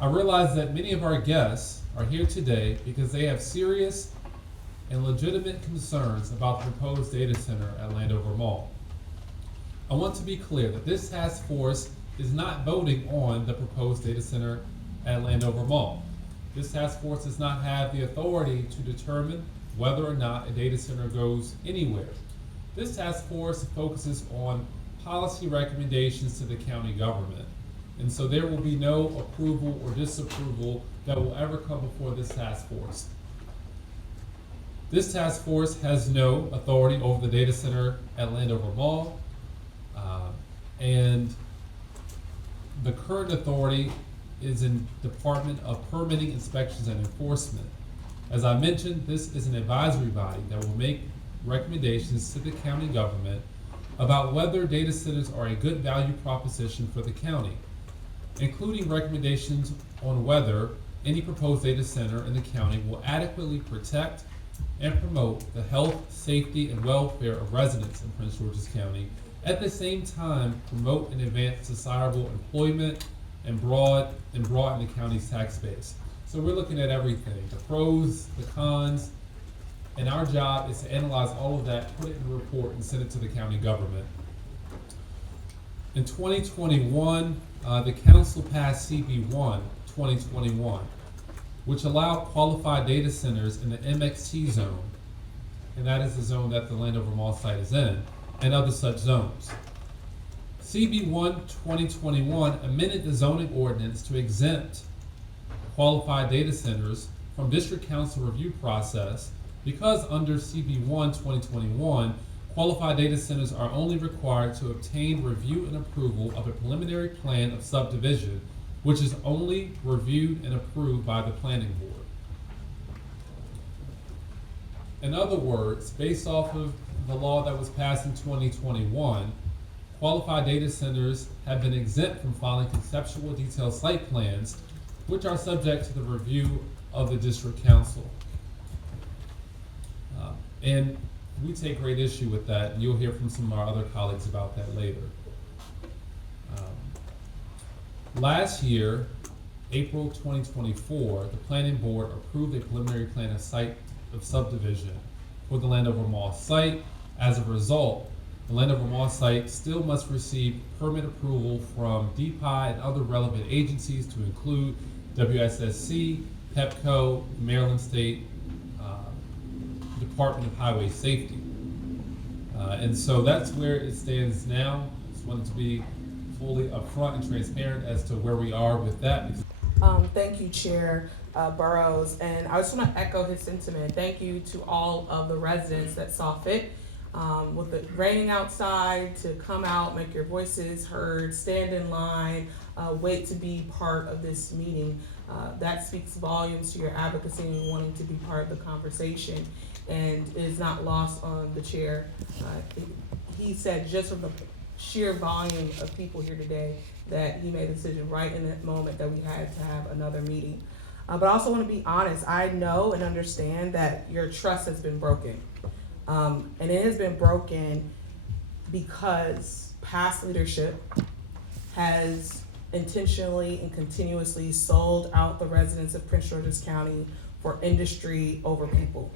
I realize that many of our guests are here today because they have serious and legitimate concerns about the proposed data center at Landover Mall. I want to be clear that this task force is not voting on the proposed data center at Landover Mall. This task force does not have the authority to determine whether or not a data center goes anywhere. This task force focuses on policy recommendations to the county government. And so there will be no approval or disapproval that will ever come before this task force. This task force has no authority over the data center at Landover Mall. And the current authority is in Department of Permitting, Inspections, and Enforcement. As I mentioned, this is an advisory body that will make recommendations to the county government about whether data centers are a good value proposition for the county, including recommendations on whether any proposed data center in the county will adequately protect and promote the health, safety, and welfare of residents in Prince George's County, at the same time promote and advance desirable employment and broaden the county's tax base. So we're looking at everything, the pros, the cons, and our job is to analyze all of that, put it in a report, and send it to the county government. In 2021, the council passed CB1 2021, which allowed qualified data centers in the MXT zone, and that is the zone that the Landover Mall site is in, and other such zones. CB1 2021 amended the zoning ordinance to exempt qualified data centers from district council review process because under CB1 2021, qualified data centers are only required to obtain review and approval of a preliminary plan of subdivision, which is only reviewed and approved by the planning board. In other words, based off of the law that was passed in 2021, qualified data centers have been exempt from filing conceptual detailed site plans, which are subject to the review of the district council. And we take great issue with that, and you'll hear from some of our other colleagues about that later. Last year, April 2024, the planning board approved a preliminary plan of subdivision for the Landover Mall site. As a result, the Landover Mall site still must receive permit approval from DPI and other relevant agencies to include WSSC, PEPCO, Maryland State Department of Highway Safety. And so that's where it stands now. Just wanted to be fully upfront and transparent as to where we are with that. Thank you, Chair Burrows, and I just want to echo his sentiment. Thank you to all of the residents that saw fit with it raining outside to come out, make your voices heard, stand in line, wait to be part of this meeting. That speaks volumes to your advocacy and wanting to be part of the conversation, and it is not lost on the chair. He said just from the sheer volume of people here today that he made a decision right in that moment that we had to have another meeting. But I also want to be honest. I know and understand that your trust has been broken. And it has been broken because past leadership has intentionally and continuously sold out the residents of Prince George's County for industry over people.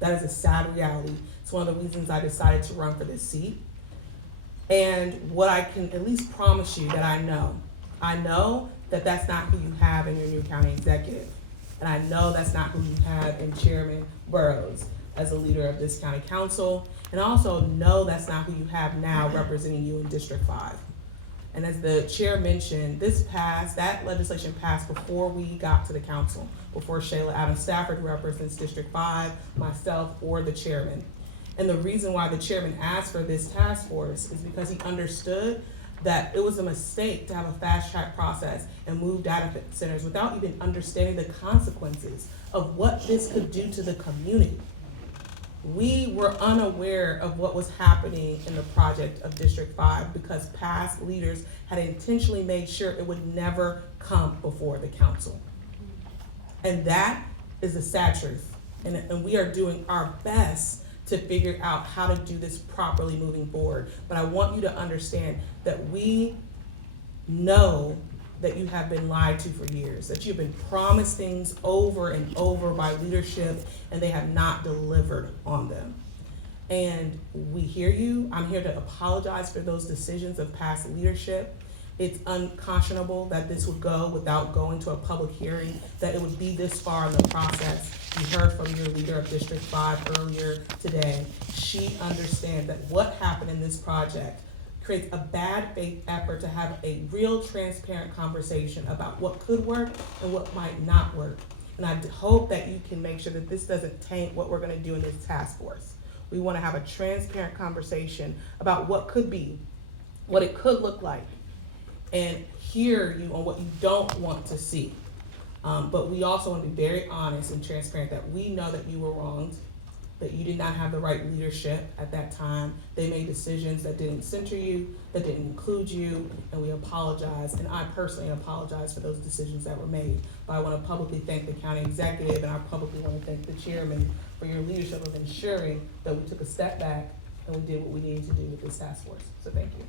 That is a sad reality. It's one of the reasons I decided to run for this seat. And what I can at least promise you that I know that that's not who you have in your new county executive. And I know that's not who you have in Chairman Burrows as a leader of this county council. And I also know that's not who you have now representing you in District 5. And as the chair mentioned, that legislation passed before we got to the council, before Shayla Adams Stafford, who represents District 5, myself, or the chairman. And the reason why the chairman asked for this task force is because he understood that it was a mistake to have a fast track process and move data centers without even understanding the consequences of what this could do to the community. We were unaware of what was happening in the project of District 5 because past leaders had intentionally made sure it would never come before the council. And that is the sad truth. And we are doing our best to figure out how to do this properly moving forward. But I want you to understand that we know that you have been lied to for years, that you've been promised things over and over by leadership and they have not delivered on them. And we hear you. I'm here to apologize for those decisions of past leadership. It's unconscionable that this would go without going to a public hearing, that it would be this far in the process. You heard from your leader of District 5 earlier today. She understands that what happened in this project creates a bad faith effort to have a real transparent conversation about what could work and what might not work. And I hope that you can make sure that this doesn't taint what we're gonna do in this task force. We wanna have a transparent conversation about what could be, what it could look like, and hear you on what you don't want to see. But we also want to be very honest and transparent that we know that you were wronged, that you did not have the right leadership at that time. They made decisions that didn't center you, that didn't include you, and we apologize. And I personally apologize for those decisions that were made. But I want to publicly thank the county executive, and I publicly want to thank the chairman for your leadership of ensuring that we took a step back and we did what we needed to do with this task force. So thank you.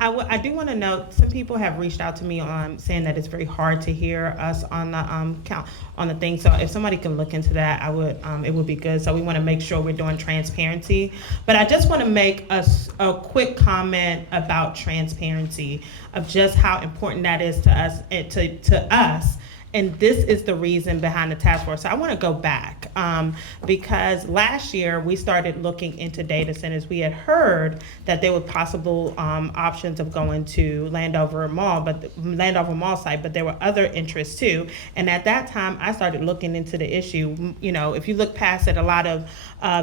I do want to note, some people have reached out to me on saying that it's very hard to hear us on the count on the thing. So if somebody can look into that, I would. It would be good. So we want to make sure we're doing transparency. But I just want to make a quick comment about transparency of just how important that is to us. To us. And this is the reason behind the task force. So I want to go back because last year we started looking into data centers. We had heard that there were possible options of going to Landover Mall, Landover Mall site, but there were other interests too. And at that time, I started looking into the issue. You know, if you look past at a lot of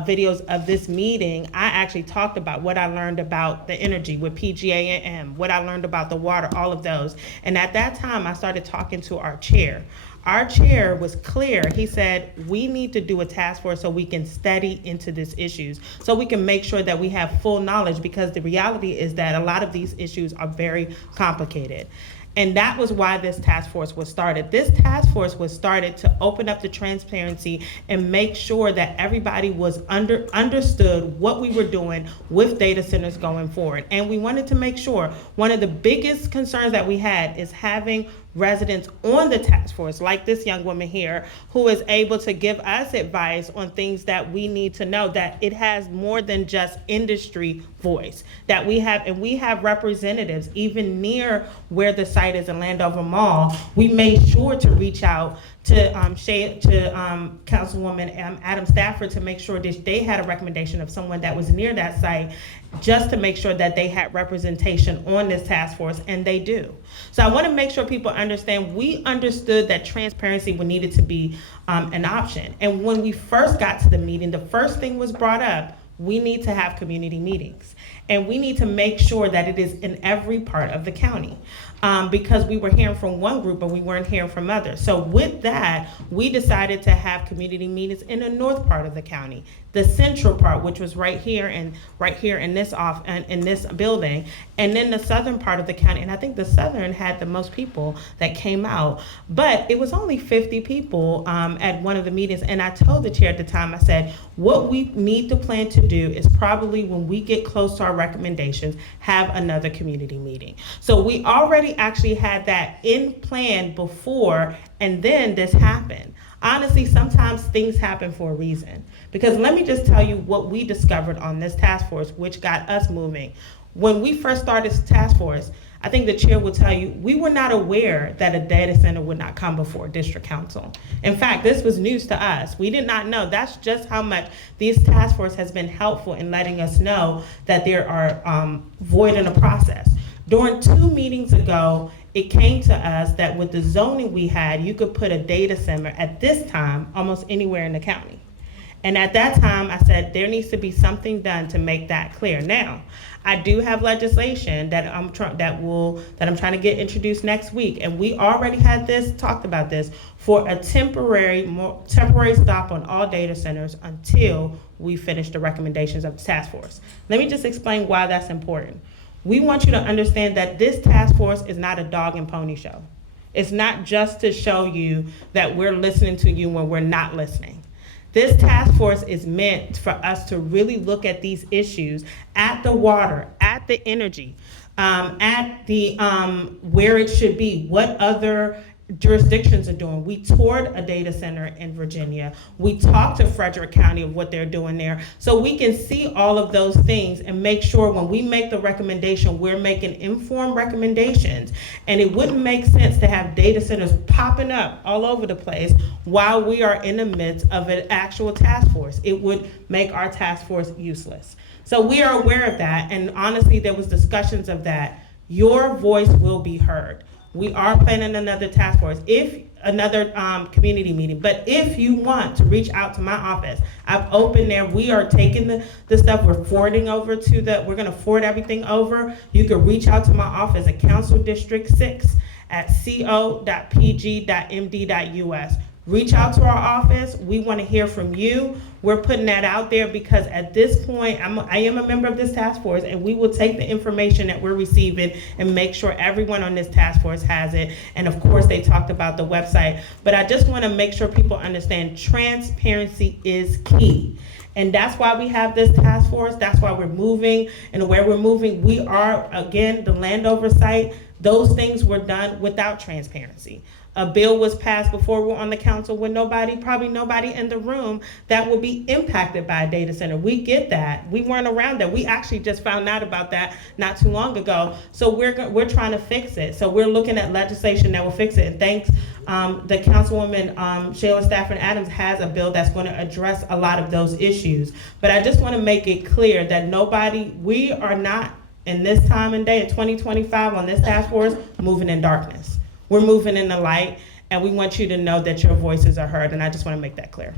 videos of this meeting, I actually talked about what I learned about the energy with PGA&M, what I learned about the water, all of those. And at that time, I started talking to our chair. Our chair was clear. He said, we need to do a task force so we can study into these issues, so we can make sure that we have full knowledge, because the reality is that a lot of these issues are very complicated. And that was why this task force was started. This task force was started to open up the transparency and make sure that everybody was understood what we were doing with data centers going forward. And we wanted to make sure, one of the biggest concerns that we had is having residents on the task force, like this young woman here, who is able to give us advice on things that we need to know, that it has more than just industry voice, that we have representatives even near where the site is in Landover Mall. We made sure to reach out to Councilwoman Adam Stafford to make sure that they had a recommendation of someone that was near that site, just to make sure that they had representation on this task force, and they do. So I want to make sure people understand, we understood that transparency needed to be an option. And when we first got to the meeting, the first thing was brought up, we need to have community meetings. And we need to make sure that it is in every part of the county. Because we were hearing from one group, but we weren't hearing from others. So with that, we decided to have community meetings in the north part of the county, the central part, which was right here in this building, and then the southern part of the county. And I think the southern had the most people that came out, but it was only 50 people at one of the meetings. And I told the chair at the time, I said, what we need to plan to do is probably when we get close to our recommendations, have another community meeting. So we already actually had that in plan before, and then this happened. Honestly, sometimes things happen for a reason. Because let me just tell you what we discovered on this task force, which got us moving. When we first started this task force, I think the chair will tell you, we were not aware that a data center would not come before district council. In fact, this was news to us. We did not know. That's just how much this task force has been helpful in letting us know that there are void in the process. During 2 meetings ago, it came to us that with the zoning we had, you could put a data center at this time almost anywhere in the county. And at that time, I said there needs to be something done to make that clear. Now, I do have legislation that I'm trying to get introduced next week, and we already had talked about this for a temporary stop on all data centers until we finish the recommendations of the task force. Let me just explain why that's important. We want you to understand that this task force is not a dog and pony show. It's not just to show you that we're listening to you when we're not listening. This task force is meant for us to really look at these issues, at the water, at the energy. at the where it should be, what other jurisdictions are doing. We toured a data center in Virginia. We talked to Frederick County of what they're doing there. So we can see all of those things and make sure when we make the recommendation, we're making informed recommendations. And it wouldn't make sense to have data centers popping up all over the place while we are in the midst of an actual task force. It would make our task force useless. So we are aware of that, and honestly, there was discussions of that. Your voice will be heard. We are planning another task force, another community meeting. But if you want to reach out to my office, I've opened there. We are taking the stuff, we're forwarding over we're gonna forward everything over. You can reach out to my office at Council District 6 at co.pg.md.us. Reach out to our office. We want to hear from you. We're putting that out there because at this point, I am a member of this task force, and we will take the information that we're receiving and make sure everyone on this task force has it. And of course, they talked about the website. But I just want to make sure people understand transparency is key. And that's why we have this task force. That's why we're moving. And where we're moving, we are, again, the land oversight. Those things were done without transparency. A bill was passed before we're on the council with probably nobody in the room that will be impacted by a data center. We get that. We weren't around that. We actually just found out about that not too long ago. So we're trying to fix it. So we're looking at legislation that will fix it. And thanks, the Councilwoman Shayla Stafford Adams has a bill that's going to address a lot of those issues. But I just want to make it clear that we are not in this time and day in 2025 on this task force moving in darkness. We're moving in the light, and we want you to know that your voices are heard, and I just want to make that clear.